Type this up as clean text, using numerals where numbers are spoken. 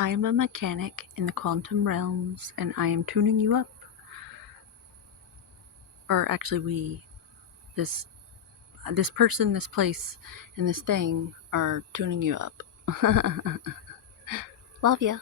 I am a mechanic in the quantum realms, and I am tuning you up. Or actually, this person, this place, and this thing are tuning you up. Love ya.